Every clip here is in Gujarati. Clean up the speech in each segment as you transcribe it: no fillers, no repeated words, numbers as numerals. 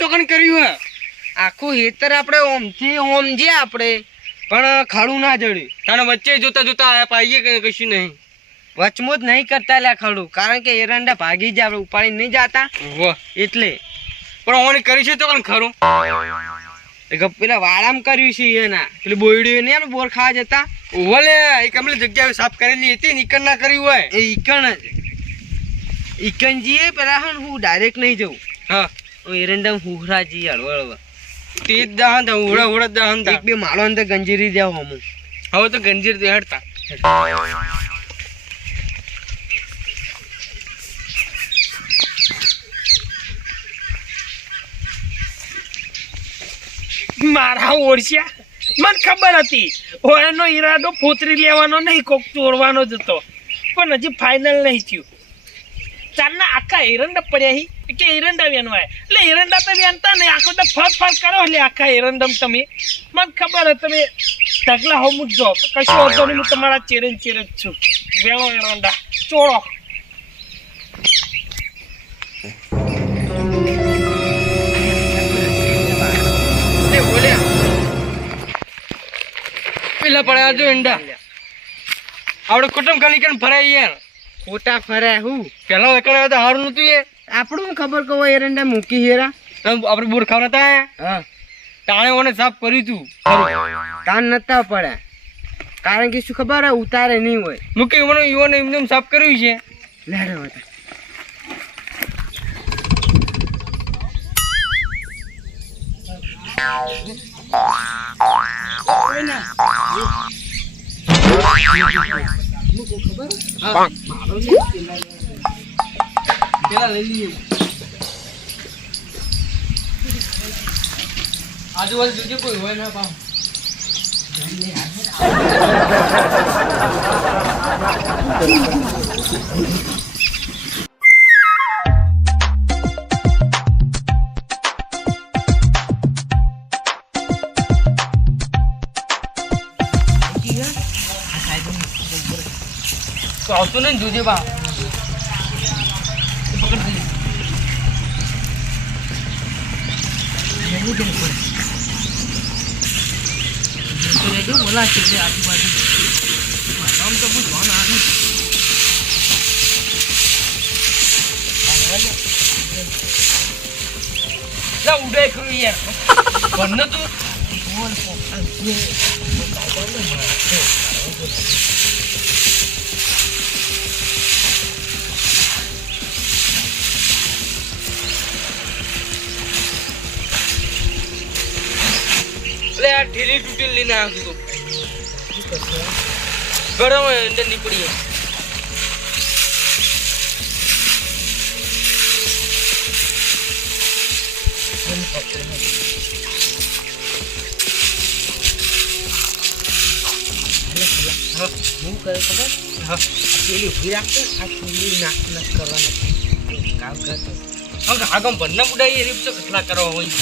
ચોકન કર્યું હે આખું હેતર આપણે ઓમથી ઓમ જે આપણે પણ ખાડું ના જડ્યું. તને વચ્ચે જોતા જોતા આયા પાઈએ કે કશું નહીં. વચમોત નહીં કરતા લ્યા ખાડું, કારણ કે એરંડા ભાગી જાય, આપણે ઉપાડી નહીં જાતા વાહ એટલે. પણ ઓને કરી છે ચોકન ખરું પેલા વાળામાં કર્યું છે એના પેલી બોયડી નહીં આપણે બોર ખાવા જતા ઓલે એ કમલી જગ્યાએ સાફ કરેલી હતી નીકળ ના કરી હોય એ ઈકણ જ. ઈકણજીએ પેલા હું ડાયરેક્ટ નહીં જવું. હા હું એરંડા હુહરાજી હળવળવા તે જ દહન તા ઉડા ઉડા દહન તા એક બે માળો અંદર ગંજીરી દેવ હમું. હવે તો ગંજીર દે હડતા મારા ઓળશ્યા મને ખબર હતી એનો ઈરાદો ફોતરી લેવાનો નહીં, કોક ચોરવાનો જ હતો, પણ હજી ફાઇનલ નહીં થયું. ચારના આખા એરંડા પડ્યા કે એરંડા વેનવાય એટલે એરંડા તો વેનતા નહીં, આખો તો ફર ફર કરો એટલે આખા એરંડમ તમે મને ખબર હતી તમે ઢગલા હો મૂકજો, કશું વાંધો નહીં, હું તમારા ચેરે જ છું. વેણો એરંડા ચોળો. પેલા પડ્યા જો ઈંડા આપણે કુટુંબ ખાલી કરીને ફરાય યાર. ખોટા ફર્યા હું પેલા એકડા તો હારું નતું એ આપણું ખબર કહો એરંડા મૂકી હેરા. આપણે બોર ખાવા નતા હા તાણે ઓને સાફ કર્યું તું તાન નતા પડ્યા, કારણ કે શું ખબર હે ઉતારે નહીં હોય. મૂકી મને યુવાને એમને સાફ કર્યું છે. લેડો હતા પેલા લઈ લઈએ આજુબાજુ જોજે કોઈ હોય ના પાવ. તો આવતું નહીં જોજે બા બોલા છે આજુબાજુ આમ તો બહુ ધ્યાન આવે ઉડાય ખરું યાર બંને તું ઢીલી તૂટી લઈને આવ્યો ગરમ અંદર નીકળી હું કરે ખબર પેલી ઉભી રાખશે આ ચૂંટણી નાખ કરવાનું કામ કરતો આગમ બંને બુડાઈ રીપ તો કેટલા કરવા હોય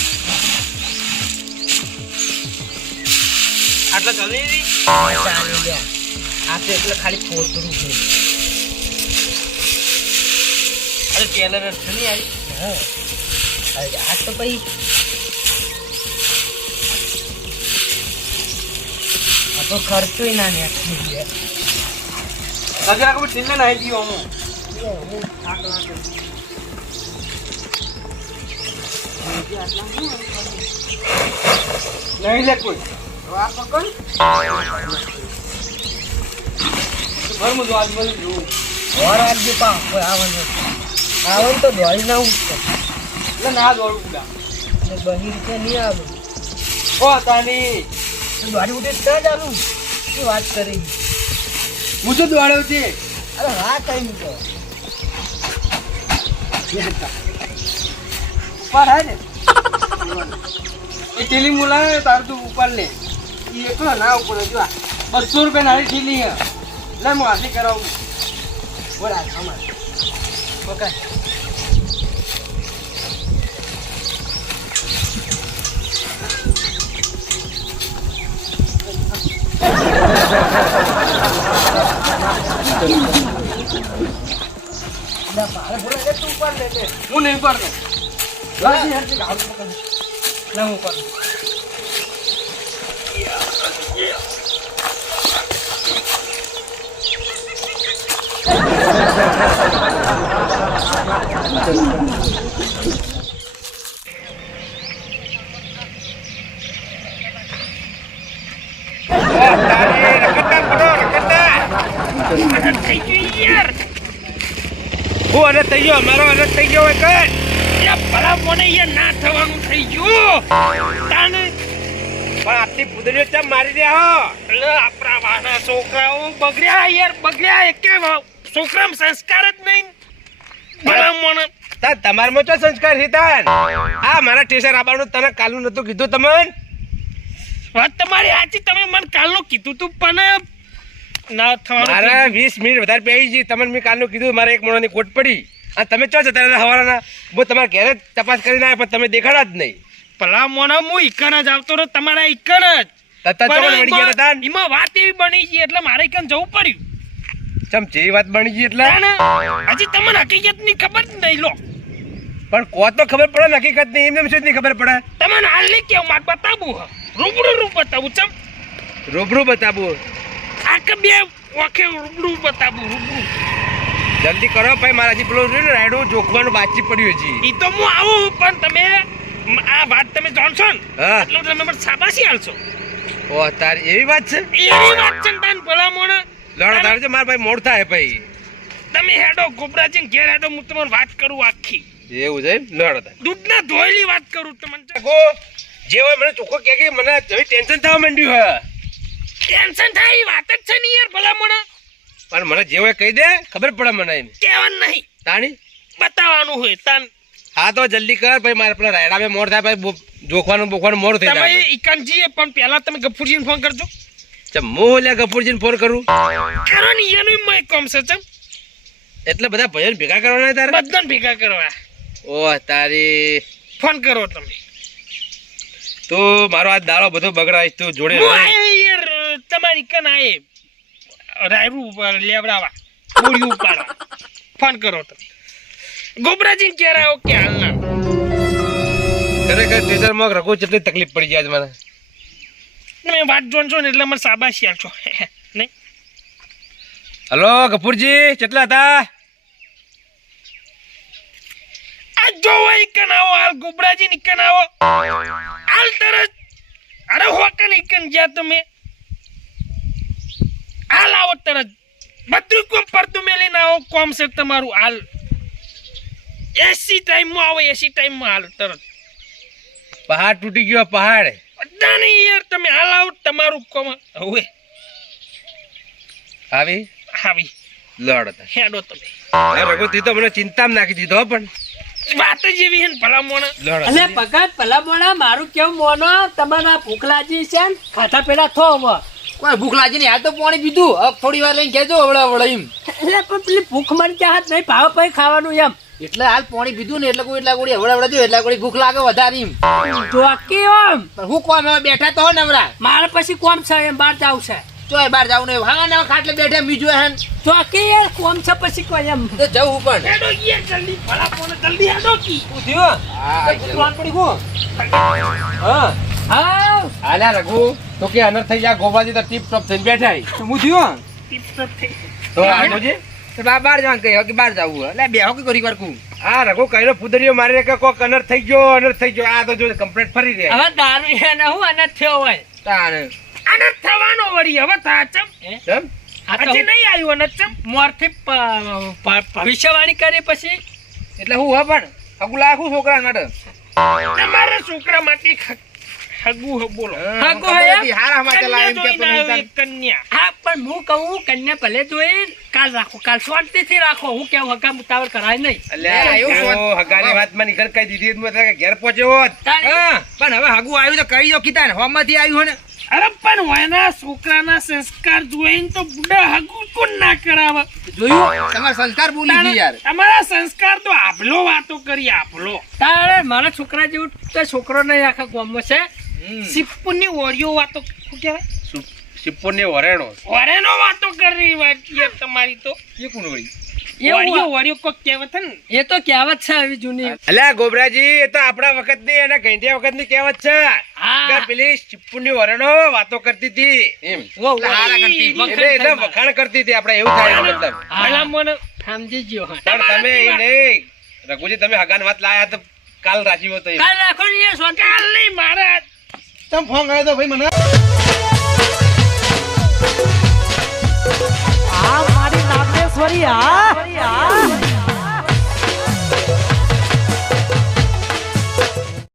આટલા ચાલે આ તો એટલે ખાલી પોતરું છે. અરે ટેલર છે નહીં આવી. હા આ તો પછી આ તો ખર્ચો ના ને અગર આખું ઠીલે ના આવી ગયો હું થાક લાગે નહીં લે કોઈ આ પકડ ઘરમાં જો આજુબાજુ જોવું ઓર આજે પા કોઈ આવવાનું તો દોડી ના ઉઠતો એટલે ના દોડું બુડા બની રીતે નહીં આવું ઓ તાની દોડી ઉઠે તો જ આવું શું વાત કરી હું તો દોડ્યો છે. અરે હા કઈ તો ઉપર હે ને એ ઠીલી મુલા તાર તું ઉપર લે એ એકલો ના ઉપર જો 200 રૂપિયા નાની ઠીલી હે લે હું હાથી કરાવું બોલા અમાર ઓકે હું નહીં પડતો ના હું કરું થઈ ગયું યાર હું અનર્થ થઈ ગયો, મારો અનર્થ થઈ ગયો હોય કર. યા ભલા મને યાર ના થવાનું થઈ ગયું તાને પણ આટલી પુદરીઓ ચમ મારી દે હો. એટલે આપણા વાના છોકરાઓ બગડ્યા યાર બગડ્યા એકે છોકરામાં સંસ્કાર જ નહીં ભલા મને તમારામાં તો સંસ્કાર છે તાન. આ મારા ટેસર આવવાનું તને કાલનું નતું કીધું તમને? વાત તમારી સાચી તમે મને કાલનું કીધું તું પણ ના થવાનું મારા 20 મિનિટ વધારે પેઈ ગઈ. તમને મેં કાલનું કીધું મારે એક મોણાની કોટ પડી અને તમે ચો જતા રહ્યા હવારના. હું તમારા ઘરે જ તપાસ કરીને આવ્યા પણ તમે દેખાડા જ નહીં. ભલા મોણા હું ઈકન જ આવતો રહ્યો તમારા ઈકન જ તત્તા ચોકડ વળી ગયા હતા તાન. એમાં વાત એવી બની ગઈ એટલે મારે ઈકન જવું પડ્યું ચમ જેવી વાત બની ગઈ એટલે તાને હજી તમને હકીકતની ખબર જ નહીં લો પણ કો તો ખબર પડે ને હકીકત ની. એમને શું નહીં ખબર પડે? તમને હાલ નહીં કેવું મારે બતાવું હ રૂબરૂ બતાવું ચમ રૂબરૂ બતાવું. આખે બે ઓખે રૂબરૂ બતાવું રૂબરૂ જલ્દી કરો ભાઈ, મારા હજી પેલું રહ્યું ને રાયડું જોખવાનું બાકી પડ્યું હજી. ઈ તો હું આવું પણ તમે આ વાત તમે જાણશો ને હા. એટલે તમે મને શાબાશી આલશો ઓ તારી એવી વાત છે? એવી વાત છે ને તાન ભલા મોણા લડો તારે મારા ભાઈ મોડ થાય ભાઈ. તમે હેડો ગોબરાજી ઘેર હેડો હું તમને વાત કરું આખી એવું છે? લડો તારે. દૂધના ધોયેલી વાત કરું તમને ગો જે હોય મને ચોખ્ખો કે મને હવે ટેન્શન થવા માંડ્યું હે. ટેન્શન થાય એ વાત જ છે ને યાર ભલા મોણા પણ મને જે હોય કહી દે, ખબર પડે મને. એમ કહેવાનું નહીં તાણી બતાવવાનું હોય તાન હા તો જલ્દી કર ભાઈ, મારે પેલા રાયડા બે મોડ થાય ભાઈ. જોખવાનું બોખવાનું મોડ થઈ તમે જાય. ઈકનજીએ પણ પહેલા તમે ગફુરજીને ફોન કરજો ચમ હું લે ગફુરજીને ફોન કરું કરો ને એનું મેં કામ છે ચમ એટલે બધા ભજન ભેગા કરવાના તારે? બધાને ભેગા કરવા ઓ તારી ફોન કરો તમે તું મારો આ દાડો બધો બગડાવીશ તું જોડે હું રહે. આયો યાર તમારી ઈકન આયે રાયરું લેવડાવા મૂળિયું ઉપાડવા ફોન કરો તમે ગોબરાજી ક્યારે આવો કે હાલના ખરેખર ટીચરમાં રઘુ કેટલી તકલીફ પડી જાય મને. તમે વાત જોણશો ને એટલે મને શાબાશી આપશો નહીં હલો ગફુરજી, કેટલા હતા? આ જોવો ઈકન આવો હાલ ગોબરાજી ઈકન આવો હાલ તરત અરે હોકન ઈકન ગયા તમે હાલ આવો તરત બધું કોમ પડતું મેલીને આવો કોમ છે તમારું હાલ એસી ટાઈમમાં આવો એસી ટાઈમમાં હાલ તરત પહાડ તૂટી ગયો પહાડ. બધા નહીં યાર તમે હાલ આવો તમારું કોમ હવે આવી આવી લડ હતા. હેડો તમે રઘુ તી તો મને ચિંતામાં નાખી દીધો હો. પણ વાત જ એવી હે ને ભલા મોણા લડ અને પગાર ભલા મોણા મારું કેવું મોનો તમારા ભૂખ લાગી છે ને ખાતા પેલા થો હવે કોઈ ભૂખ લાગી નહીં, આ તો પાણી પીધું. હવે થોડી વાર લઈને કહેજો હવળા એમ. એટલે પણ પેલી ભૂખ મરી ચાહત નહીં ભાવ પછી ખાવાનું એમ એટલે હાલ પાણી પીધું ને એટલે કોઈ એટલા ગોળી હવળા જો એટલા ગોળી ભૂખ લાગે વધારે એમ. ચોકી એમ પણ હું કોમ હવે બેઠા તો હો ને હમણાં મારે પછી કોમ છે એમ બહાર જાવ છે ચોય બહાર જાવું ને હા ને ખાટલે બેઠા બીજું હે ને. ચોકી યાર કોમ છે પછી કોઈ એમ તો જવું પણ હેડો યાર જલ્દી ભલા મોણા જલ્દી હેડો કી શું થયું? પ્લાન પડી ગયો. હા હા આલા રઘુ તો કે અનર થઈ ગયા. ગોબાજી તો ટીપ ટોપ થઈને બેઠા. શું થયું? ટીપ થઈ તો રઘુજી તો બહાર જવાનું કહ્યું કે બહાર જવું એટલે બે હોકી કરી વાર કહું. આ રઘુ કઈનો ફુદરીઓ મારી કે કોક અનર થઈ ગયો અનર થઈ ગયો. આ તો જો કમ્પ્લીટ ફરી રહ્યા. હવે દારૂ એને હું અનર્થ થયો હોય તાણે આને થવાનો વળી હવે થા ચમ કેમ? આ તો હજી નહીં આવ્યું અને ચમ મોરથી ભવિષ્યવાણી કરી પછી એટલે હું હા પણ હગું લાખું છોકરા માટે તમારા છોકરા માટે હગુ બોલો હગું હે એમ? હારા માટે કન્યા લાવ એમ કે જોઈને આવ્યો એક કન્યા હા પણ હું કહું કન્યા ભલે જોઈ કાલ રાખો કાલ શાંતિથી રાખો હું કેવું હકામ ઉતાવળ કરાય નહીં અલ્યા એવું એવું શું? હગાની વાતમાં નીકળ કઈ દીધી જ મેં ઘેર પહોંચ્યો હોત. તારી- હા પણ હવે હગું આવ્યું તો કહી દો કીધા ને હોમમાંથી આવ્યું ને અરે પણ એના છોકરાના સંસ્કાર જોઈને તો બુડા હગુ કોણ ના કરાવે જોયું તમારા સંસ્કાર ભૂલી ગઈ યાર. તમારા સંસ્કાર તો આપલો વાતો કરી આપલો તારે મારા છોકરા જેવું તો છોકરો નહીં આખા ગામમાં છે સિપ્પુની ઓડિયો વાતો શું કહેવાય સિપ્પોની વરેણો ઓરેનો વાતો કરી વાત યાર તમારી તો એ કોણ વળી? વાળીઓ વાળીઓ કોક કહેવત છે ને. એ તો કહેવત છે આવી જૂની. અલ્યા ગોબરાજી એ તો આપણા વખતની અને ઘંટિયા વખતની કહેવત છે હા. કે પેલી ચીપુની વરણો વાતો કરતી હતી એમ હારા કરતી. એટલે વખાણ કરતી હતી આપણે એવું થાય એનો મતલબ હાલા મને સમજી ગયો હા. પણ તમે એ નહીં રઘુજી તમે હગાન વાત લાયા તો કાલ રાજી હતો એમ. કાલ રાખો ને એ સોટા. કાલ નહીં મારે તમે ફોન કર્યો તો ભાઈ મને આ મારી નાગેશ્વરી આ